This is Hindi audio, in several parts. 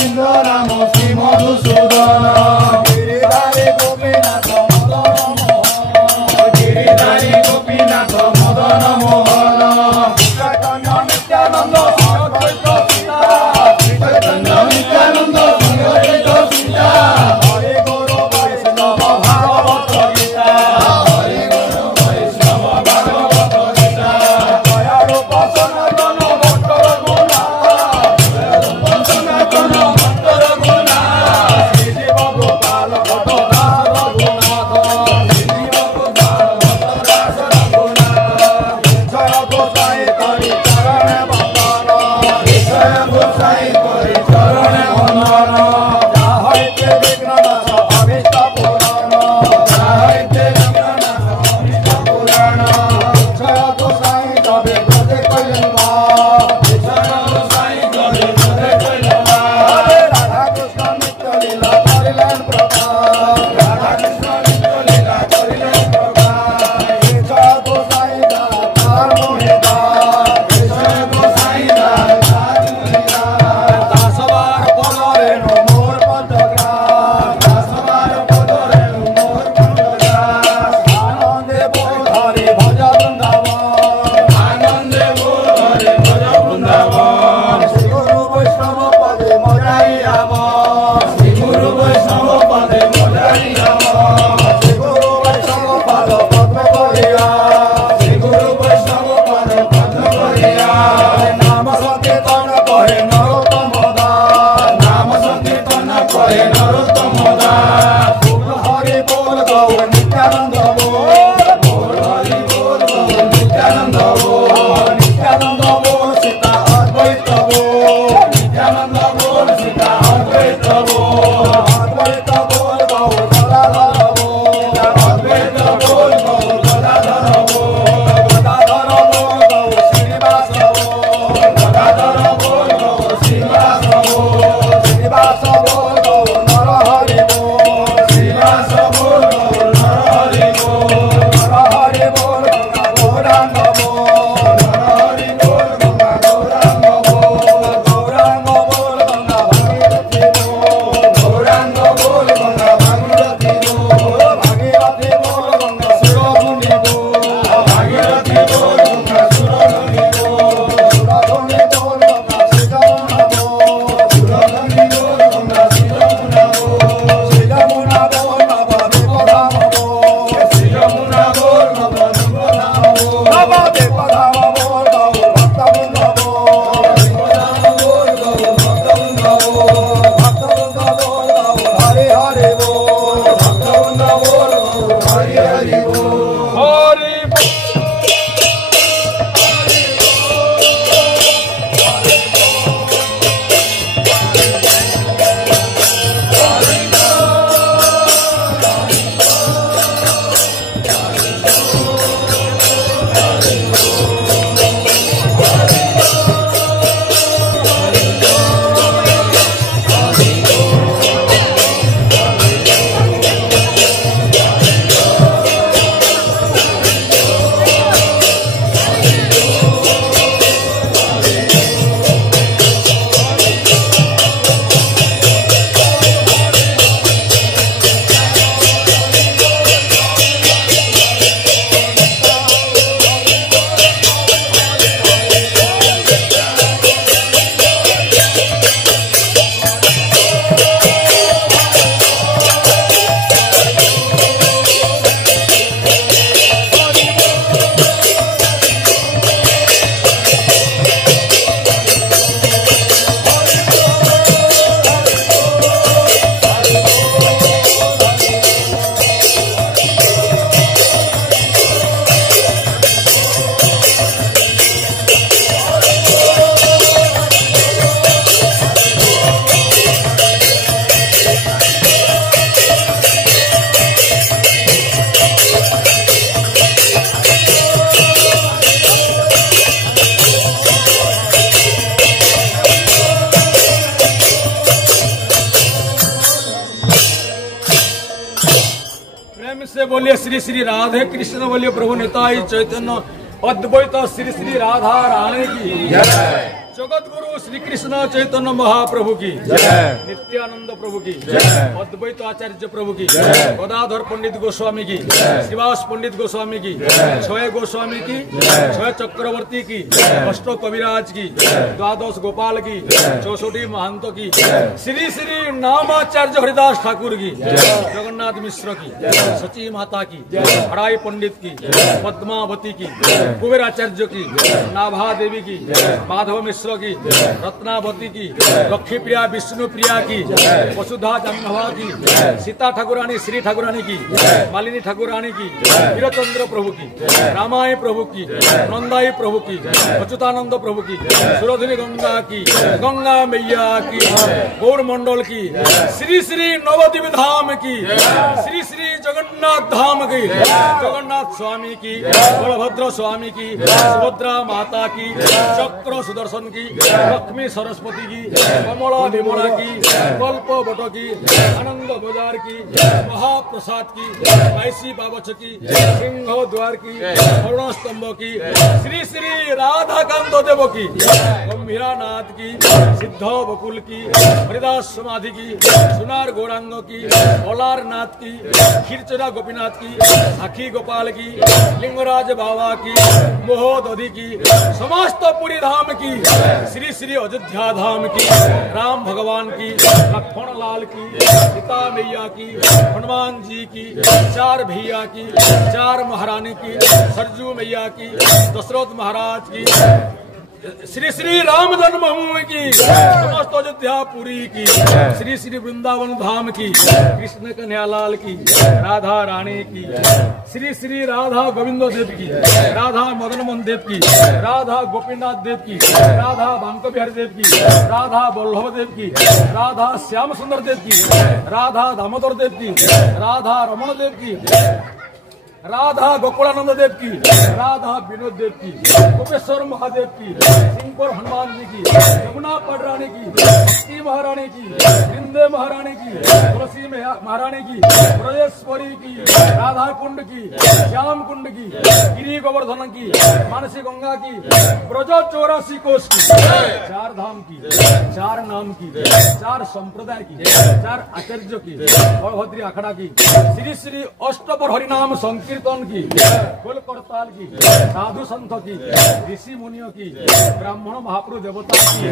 गोविंद राम श्री मधुसूदन गिरिधारी गोपीनाथ मदन मोहन गिरिधारी गोपीनाथ मदन मोहन चैतन्य नित्यानंद अद्वैत सीता चैतन्य नित्यानंद अद्वैत सीता हरे गुरु वैष्णव भागवत गीता हरे गुरु वैष्णव भागवत गीता दया रूप सनातन भट्टर गुणा सनातन भट्टर गुणा श्री जीव गोपाल भट्ट दास रघुनाथ श्री जीव गोपाल भट्ट दास रघुनाथ जय गोसाई करि चरण वंदन जय गोसाई करि चरण वंदन जाहैते विघ्ननाश अभीष्ट पुराण जाहैते विघ्ननाश अभीष्ट पुराण जय गोसाई तबे ब्रज कल्याणवा जय गोसाई तबे ब्रज कल्याणवा राधा कृष्ण नित्य लीला करिलेन प्रभु राधा कृष्ण नित्य लीला करिलेन प्रभु जय गोसाई दातार मोहिता जय गोसाई दातार मोहिता दासवार पदरेणु मोर पंचग्राम दासवार पदरेणु मोर पंचग्राम आनंदे बोल हरि भज वृंदावन आनंदे बोल हरि भज वृंदावन श्री गुरु वैष्णव पदे मजाई राम श्री गुरु वैष्णव पदे मजाई राम श्री गुरु वैष्णव पद पद्म करिया श्री गुरु वैष्णव पद पद्म करिया नाम संकीर्तन कहे नरोत्तम दास नाम संकीर्तन कहे नरोत्तम दास बोल हरि बोल गौर नित्यानंद बोल हरि बोल गौर नित्यानंद बोल सीता अद्वैत बोल नित्यानंद बोल सीता अद्वैत बोल गौर गदाधर बोल अद्वैत बोल गौर गदाधर बोल गौर श्रीनिवास बोल गदाधर बोल गौर श्रीनिवास बोल गौर नरहरि बोल श्रीनिवास बोल गौर नरहरि बोल गौरांग बोल नरहरि बोल गौरांग बोल गंगा भागीरथी बोल गौरांग बोल गंगा भागीरथी बोल गंगा सुरधुनी बोल भागीरथी बोल गंगा सुरधुनी बोल सुरधुनी बोल गंगा श्रीजमुना बोल सुरधुनी बोल गंगा श्रीजमुना बोल श्रीजमुना बोल नवद्वीपधाम बोल श्रीजमुना बोल नवद्वीपधाम बोल नवद्वीपधाम बोल गौर भक्तवृंद बोल भक्तवृंद बोल गौर भक्तवृंद बोल भक्तवृंद बोल गौर हरि हरि बोल भक्तवृंद बोल गौर हरि हरि बोल हरि से बोलिए श्री श्री राधे कृष्ण, बोलिए प्रभु निताई चैतन्य अद्वैत श्री श्री राधा रानी की जय। जगत गुरु श्री कृष्ण चैतन्य महाप्रभु की जय। नित्यानंद प्रभु की जय। अद्वैत आचार्य प्रभु की जय। गदाधर पंडित गोस्वामी की श्रीवास पंडित गोस्वामी की छय गोस्वामी की छय चक्रवर्ती की अष्ट कविराज की द्वादश गोपाल की 64 महंतों की श्री श्री नामाचार्य हरिदास ठाकुर की जगन्नाथ मिश्र की सची माता की हराई पंडित की पद्मावती की कुबेराचार्य की नाभा देवी की माधव मिश्र की रत्नावती की लक्ष्मी प्रिया विष्णु प्रिया की वसुधा जाह्नवा की सीता ठाकुरानी श्री ठाकुरानी की मालिनी ठाकुरानी की वीरचंद्र प्रभु की रामाय प्रभु की नंदाई प्रभु की अच्युतानंद प्रभु की सुरधुनी गंगा की गंगा मैया की गौर मंडल की श्री श्री नवद्वीप धाम की श्री श्री जगन्नाथ धाम की जगन्नाथ स्वामी की बलभद्र स्वामी की सुभद्रा माता की चक्र सुदर्शन की लक्ष्मी सरस्वती की कमला विमला की कल्प बट की आनंद बाजार की महाप्रसाद की कैसी बाबच की सिंह द्वार की अरुण स्तंभ की श्री श्री राधाकांत देव की गंभीरा नाथ की सिद्ध बकुल की हरिदास समाधि की सुनार गौरांग की ओलार नाथ की खीरचरा गोपीनाथ की साखी गोपाल की लिंगराज बाबा की मोहदधि की समस्त पुरी धाम की श्री श्री अयोध्या धाम की राम भगवान की लक्ष्मण लाल की सीता मैया की हनुमान जी की 4 भैया की 4 महारानी की सरजू मैया की दशरथ महाराज की श्री श्री राम जन्मभूमि की समस्त अयोध्यापुरी की श्री श्री वृंदावन धाम की कृष्ण कन्हैयालाल की राधा रानी की श्री श्री राधा गोविंद देव की राधा मदन मोहन देव की राधा गोपीनाथ देव की राधा बांको बिहारी देव की राधा वल्लभ देव की राधा श्याम सुंदर देव की राधा दामोदर देव की राधा रमण देव की राधा गोकुलानंद देव की राधा विनोद देव की गोपेश्वर महादेव की सिंहपुर हनुमान जी की यमुना पटरानी की भक्ति महारानी की वृंदे महारानी की तुलसी महारानी की ब्रजेश्वरी की राधा कुंड की श्याम कुंड की गिरी गोवर्धन की मानसी गंगा की ब्रज 84 कोष की 4 धाम की 4 नाम की 4 संप्रदाय की 4 आचार्य की बलभद्री अखड़ा की श्री श्री अष्टपर हरिनाम कीर्तन की कुल करताल की साधु संत की ऋषि मुनियों की ब्राह्मण महापुरुष देवता की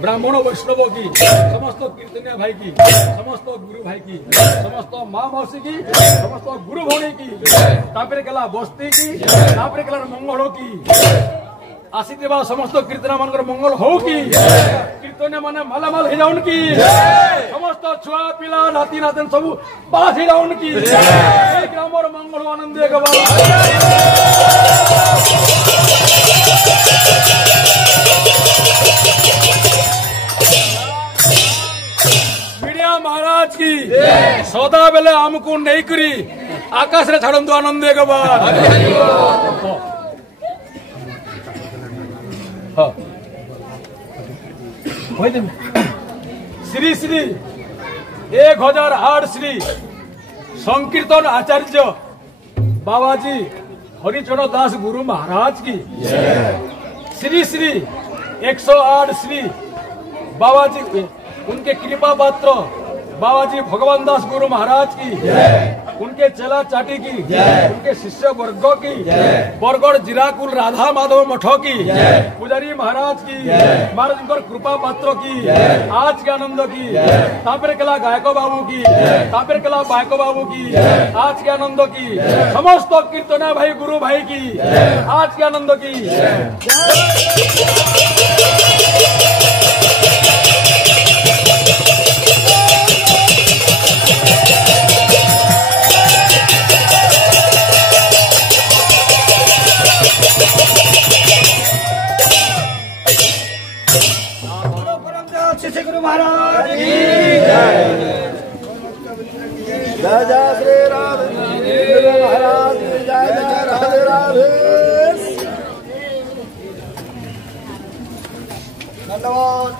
ब्राह्मण वैष्णवों की समस्त कीर्तनिया भाई की समस्त गुरु भाई की समस्त माँ मौसी की समस्त गुरु भौणी की तापर केला बस्ती की तापर केला मंगल की आसीथिबा समस्त कीर्तना मानकर मंगल हो की कीर्तन माने मालामाल हो जाउन की समस्त छुआ पिला नाती नातन सब पास हो जाउन की ग्रामर मंगल आनंद गवा मीडिया महाराज की सदा बेले हमको नहीं करी आकाश रे छाड़न तो आनंद गवा श्री श्री 1008 श्री संकीर्तन आचार्य बाबाजी हरिचरण दास गुरु महाराज की श्री श्री 108 श्री बाबाजी उनके कृपा पात्र बाबाजी भगवान दास गुरु महाराज की उनके चेला चाटी की उनके शिष्य वर्गो की बरगढ़ जिराकुल राधा माधव मठो की पुजारी महाराज की महाराज कृपा पात्र की आज के आनंद की तापर कला गायको बाबू की तापर कला बायको बाबू की आज के आनंद की समस्त कीर्तना भाई गुरु भाई की आज के आनंद की गुरु महाराज की जय जय श्री राधे महाराज जय जय राधे राधे धन्यवाद।